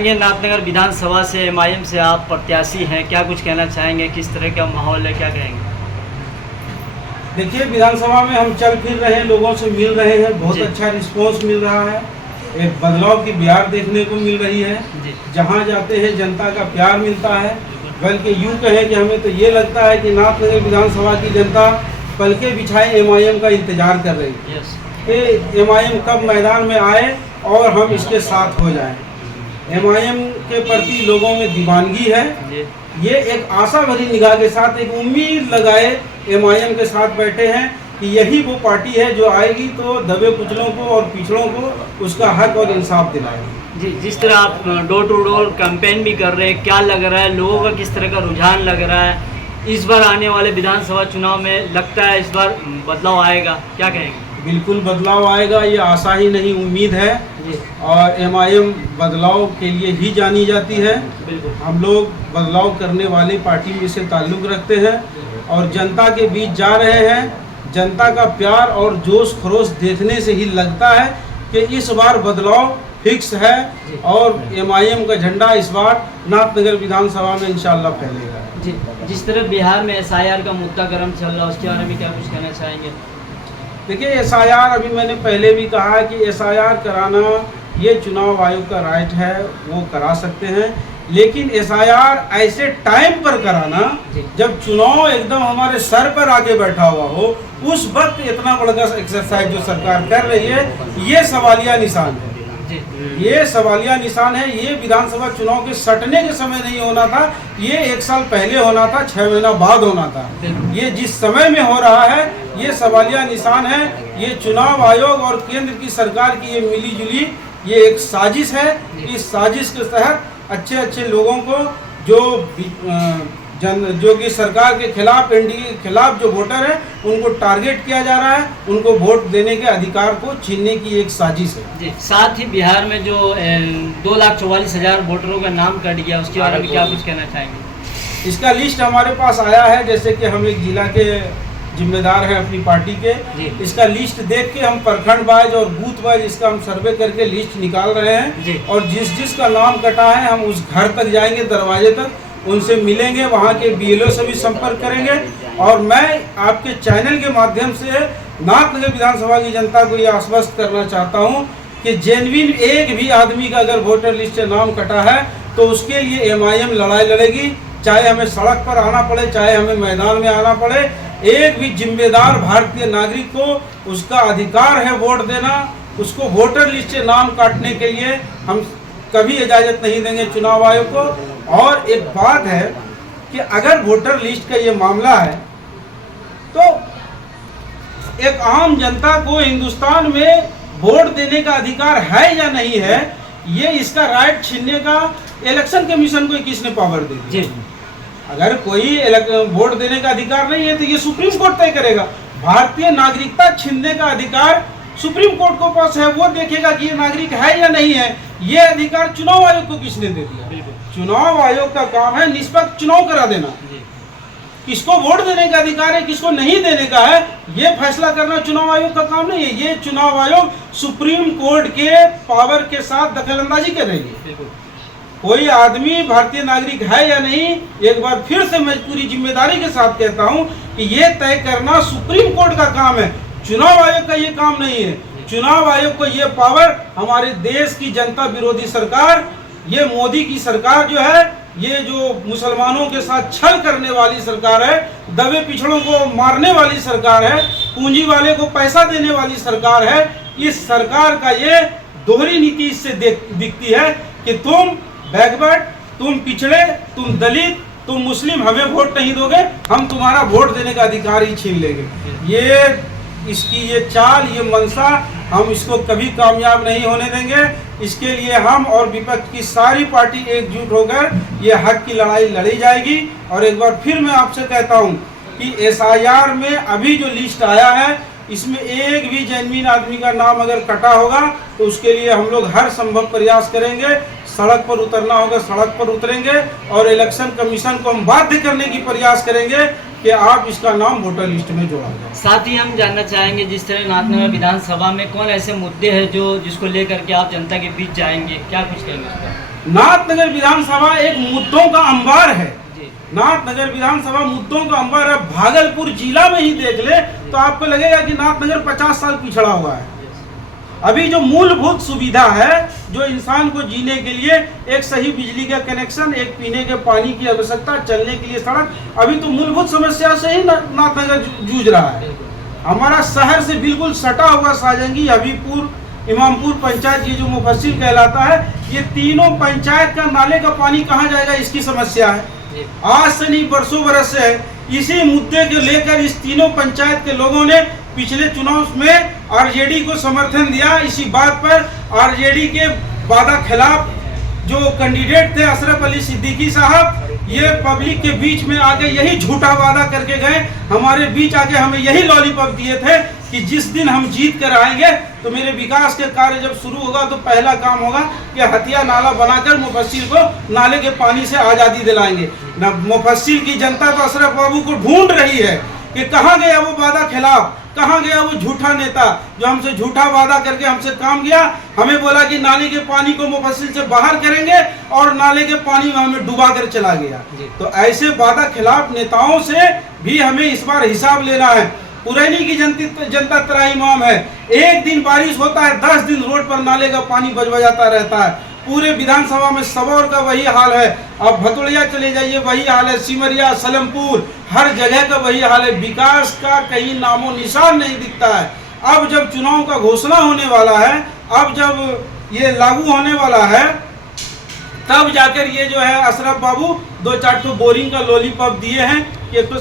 ये नाथनगर विधानसभा से एमआईएम से आप प्रत्याशी हैं, क्या कुछ कहना चाहेंगे? किस तरह का माहौल है, क्या कहेंगे? देखिए, विधानसभा में हम चल फिर रहे हैं, लोगों से मिल रहे हैं, बहुत जी। अच्छा रिस्पांस मिल रहा है। एक बदलाव की बिहार देखने को मिल रही है। जी। जहां जाते हैं जनता का प्यार मिलता है। बल्कि यूँ कहें कि हमें तो ये लगता है कि नाथनगर विधानसभा की जनता पलके बिछाए एमआईएम का इंतजार कर रही है यस। कि एमआईएम कब मैदान में आए और हम इसके साथ हो जाएं। एमआईएम के प्रति लोगों में दीवानगी है। जी। ये एक आशा भरी निगाह के साथ, एक उम्मीद लगाए एमआईएम के साथ बैठे हैं कि यही वो पार्टी है जो आएगी तो दबे कुचलों को और पिछड़ों को उसका हक और इंसाफ दिलाएगी। जी, जिस तरह आप डोर टू डोर कैंपेन भी कर रहे हैं, क्या लग रहा है, लोगों का किस तरह का रुझान लग रहा है? इस बार आने वाले विधानसभा चुनाव में लगता है इस बार बदलाव आएगा, क्या कहेंगे? बिल्कुल बदलाव आएगा, ये आशा ही नहीं उम्मीद है। जी। और एमआईएम बदलाव के लिए ही जानी जाती है। बिल्कुल। हम लोग बदलाव करने वाली पार्टी में से ताल्लुक़ रखते हैं और जनता के बीच जा रहे हैं। जनता का प्यार और जोश खरोश देखने से ही लगता है कि इस बार बदलाव फिक्स है और एमआईएम का झंडा इस बार नाथनगर विधानसभा में इंशाल्लाह फैलेगा। जी, जिस तरह बिहार में एसआईआर का मुद्दा गर्म चल रहा है, उसके बारे में क्या कुछ कहना चाहेंगे? देखिए, एसआईआर, अभी मैंने पहले भी कहा है कि एसआईआर कराना ये चुनाव आयोग का राइट है, वो करा सकते हैं। लेकिन एसआईआर ऐसे टाइम पर कराना जब चुनाव एकदम हमारे सर पर आके बैठा हुआ हो, उस वक्त इतना बड़ा एक्सरसाइज जो सरकार कर रही है, ये सवालिया निशान है। ये सवालिया निशान है। ये विधानसभा चुनाव के सटने के समय नहीं होना था, ये 1 साल पहले होना था, 6 महीना बाद होना था। ये जिस समय में हो रहा है, ये सवालिया निशान है। ये चुनाव आयोग और केंद्र की सरकार की ये मिली जुली ये एक साजिश है। इस साजिश के तहत अच्छे अच्छे लोगों को जो कि सरकार के खिलाफ, एनडीए के खिलाफ जो वोटर है, उनको टारगेट किया जा रहा है, उनको वोट देने के अधिकार को छीनने की एक साजिश है। जी। साथ ही बिहार में जो 2,44,000 वोटरों का नाम कट गया, उसके बारे में क्या कुछ कहना चाहेंगे? इसका लिस्ट हमारे पास आया है। जैसे कि हम एक जिला के जिम्मेदार हैं अपनी पार्टी के, इसका लिस्ट देख के हम प्रखंड वाइज और बूथ वाइज इसका हम सर्वे करके लिस्ट निकाल रहे हैं। और जिस जिसका नाम कटा है, हम उस घर तक जाएंगे, दरवाजे तक, उनसे मिलेंगे, वहाँ के बीएलओ से भी संपर्क करेंगे। और मैं आपके चैनल के माध्यम से नाथनगर विधानसभा की जनता को ये आश्वस्त करना चाहता हूँ कि जेन्युइन एक भी आदमी का अगर वोटर लिस्ट से नाम कटा है तो उसके लिए एमआईएम लड़ाई लड़ेगी, चाहे हमें सड़क पर आना पड़े, चाहे हमें मैदान में आना पड़े। एक भी जिम्मेदार भारतीय नागरिक को उसका अधिकार है वोट देना। उसको वोटर लिस्ट से नाम काटने के लिए हम कभी इजाज़त नहीं देंगे चुनाव आयोग को। और एक बात है कि अगर वोटर लिस्ट का ये मामला है तो एक आम जनता को हिंदुस्तान में वोट देने का अधिकार है या नहीं है, ये इसका राइट छीनने का इलेक्शन कमीशन को किसने पावर दे दी? अगर कोई वोट देने का अधिकार नहीं है तो ये सुप्रीम कोर्ट तय करेगा। भारतीय नागरिकता छीनने का अधिकार सुप्रीम कोर्ट को पास है, वो देखेगा कि ये नागरिक है या नहीं है। ये अधिकार चुनाव आयोग को किसने दे दिया? चुनाव आयोग का काम है निष्पक्ष चुनाव करा देना। किसको वोट देने का अधिकार है, किसको नहीं देने का है, ये फैसला करना चुनाव आयोग का काम नहीं है। ये चुनाव आयोग सुप्रीम कोर्ट के पावर के साथ दखलंदाजी कर रही है। कोई आदमी भारतीय नागरिक है या नहीं, एक बार फिर से मैं पूरी जिम्मेदारी के साथ कहता हूं कि ये तय करना सुप्रीम कोर्ट का काम है, चुनाव आयोग का ये काम नहीं है। चुनाव आयोग को ये पावर हमारे देश की जनता विरोधी सरकार, ये मोदी की सरकार जो है, ये जो मुसलमानों के साथ छल करने वाली सरकार है, दबे पिछड़ों को मारने वाली सरकार है, पूंजी वाले को पैसा देने वाली सरकार है। इस सरकार का ये दोहरी नीति इससे दिखती है कि तुम बैकवर्ड, तुम पिछड़े, तुम दलित, तुम मुस्लिम, हमें वोट नहीं दोगे, हम तुम्हारा वोट देने का अधिकार ही छीन लेंगे। ये इसकी ये चाल, ये मंशा, हम इसको कभी कामयाब नहीं होने देंगे। इसके लिए हम और विपक्ष की सारी पार्टी एकजुट होकर ये हक की लड़ाई लड़ी जाएगी। और एक बार फिर मैं आपसे कहता हूँ कि एसआईआर में अभी जो लिस्ट आया है, इसमें एक भी जेन्युइन आदमी का नाम अगर कटा होगा तो उसके लिए हम लोग हर संभव प्रयास करेंगे। सड़क पर उतरना होगा, सड़क पर उतरेंगे और इलेक्शन कमीशन को हम बाध्य करने की प्रयास करेंगे कि आप इसका नाम वोटर लिस्ट में जोड़ा जाए। साथ ही हम जानना चाहेंगे, जिस तरह नाथनगर विधानसभा में कौन ऐसे मुद्दे हैं जिसको लेकर के आप जनता के बीच जाएंगे, क्या कुछ कहेंगे? नाथनगर विधानसभा एक मुद्दों का अंबार है। जी नाथनगर विधानसभा मुद्दों का अंबार है। भागलपुर जिला में ही देख ले तो आपको लगेगा कि नाथनगर 50 साल पिछड़ा हुआ है। अभी जो मूलभूत सुविधा है, जो इंसान को जीने के लिए एक सही बिजली का कनेक्शन, एक पीने के पानी की आवश्यकता, चलने के लिए सड़क, अभी तो मूलभूत समस्या से ही नाथनगर जूझ रहा है। हमारा शहर से बिल्कुल सटा हुआ साजंगी, हबीबपुर, इमामपुर पंचायत, ये जो मुफस्सिल कहलाता है, ये तीनों पंचायत का नाले का पानी कहाँ जाएगा, इसकी समस्या है। आज से नहीं, बरसों बरस से है। इसी मुद्दे को लेकर इस तीनों पंचायत के लोगों ने पिछले चुनाव में आरजेडी को समर्थन दिया। इसी बात पर आरजेडी के वादा खिलाफ जो कैंडिडेट थे अशरफ अली सिद्दीकी साहब, ये पब्लिक के बीच में आके यही झूठा वादा करके गए, हमारे बीच आके हमें यही लॉलीपॉप दिए थे कि जिस दिन हम जीत कर आएंगे तो मेरे विकास के कार्य जब शुरू होगा तो पहला काम होगा कि हथिया नाला बनाकर मुफस्सिल को नाले के पानी से आज़ादी दिलाएंगे। मुफस्सिल की जनता तो अशरफ बाबू को ढूंढ रही है कि कहाँ गया वो वादा खिलाफ, कहाँ गया वो झूठा नेता जो हमसे झूठा वादा करके हमसे काम किया। हमें बोला कि नाले के पानी को मुफस्सिल से बाहर करेंगे और नाले के पानी में हमें डुबा कर चला गया। तो ऐसे वादा खिलाफ नेताओं से भी हमें इस बार हिसाब लेना है। पुरैनी की जनता त्राहिमाम है। एक दिन बारिश होता है, 10 दिन रोड पर नाले का पानी बजबजाता रहता है। पूरे विधानसभा में सबौर का वही हाल है। अब भतुड़िया चले जाइए, वही हाल है। सिमरिया, सलमपुर, हर जगह का वही हाल है। विकास का कहीं नामो निशान नहीं दिखता है। अब जब चुनाव का घोषणा होने वाला है, अब जब ये लागू होने वाला है, तब जाकर ये जो है अशरफ बाबू 2-4 बोरिंग का लॉलीपॉप दिए हैं कि एक तो